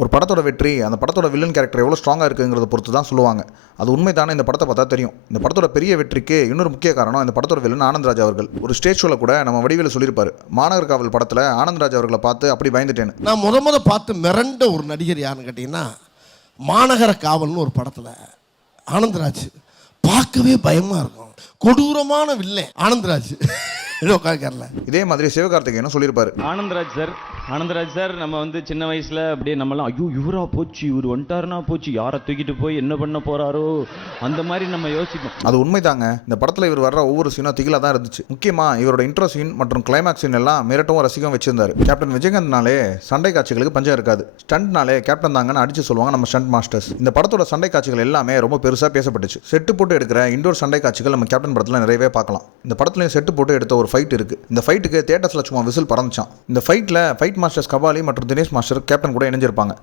ஒரு படத்தோட வெற்றி அந்த படத்தோட வில்லன் கேரக்டர் எவ்வளோ ஸ்ட்ராங்காக இருக்குங்கிறத பொறுத்து தான் சொல்லுவாங்க. அது உண்மைதானே இந்த படத்தை பார்த்தா தெரியும். இந்த படத்தோட பெரிய வெற்றிக்கு இன்னொரு முக்கிய காரணம் இந்த படத்தோட வில்லன் ஆனந்த்ராஜ் அவர்கள். ஒரு ஸ்டேஜ் ஷோவில் கூட நம்ம வடிவேலு சொல்லியிருப்பாரு, மாநகர் காவல் படத்தில் ஆனந்த்ராஜ் அவர்களை பார்த்து அப்படி பயந்துட்டேன்னு. நான் முத பார்த்து மிரண்ட ஒரு நடிகர் யாருன்னு கேட்டிங்கன்னா, மாநகர காவல்னு ஒரு படத்தில் ஆனந்த்ராஜ் பார்க்கவே பயமாக இருக்கும். கொடூரமான வில்லன் ஆனந்த்ராஜ் உட்காந்துக்கல. இதே மாதிரி சிவகார்த்திகேயனும் சொல்லியிருப்பாரு, ஆனந்தராஜ் சார் நம்ம வந்து சின்ன வயசுல அப்படியே நம்மளாம் ஐயோ இவரா போச்சு, இவர் வந்துட்டாருனா போச்சு, யாரை தூக்கிட்டு போய் என்ன பண்ண போறாரோ அந்த மாதிரி நம்ம யோசிப்போம். அது உண்மைதாங்க. இந்த படத்தில் இவர் வர்ற ஒவ்வொரு சீனும் திகிலாக தான் இருந்துச்சு. முக்கியமாக இவரோட இன்ட்ரோ சீன் மற்றும் கிளைமேக்ஸ் சீன் எல்லாம் மிரட்டவும் ரசிக்கவும் வச்சிருந்தாரு. கேப்டன் விஜயகாந்த்னாலே சண்டை காட்சிகளுக்கு பஞ்சம் இருக்காது. ஸ்டண்ட்னாலே கேப்டன் தாங்கன்னு அடிச்சு சொல்லுவாங்க நம்ம ஸ்டண்ட் மாஸ்டர்ஸ். இந்த படத்தோட சண்டை காட்சிகள் எல்லாமே ரொம்ப பெருசாக பேசப்பட்டுச்சு. செட்டு போட்டு எடுக்கிற இண்டோர் சண்டை காட்சிகள் நம்ம கேப்டன் படத்தில் நிறையவே பார்க்கலாம். இந்த படத்துலையும் செட்டு போட்டு எடுத்த ஒரு ஃபைட் இருக்கு. இந்த ஃபைட்டுக்கு தியேட்டர்ஸ்ல சும்மா விசில் பறந்துச்சான். இந்த ஃபைட்ல ஃபைட் மாஸ்டர்ஸ் கபாலி மற்றும் தினேஷ் மாஸ்டர் கேப்டன் கூட இணைஞ்சிருப்பாங்க.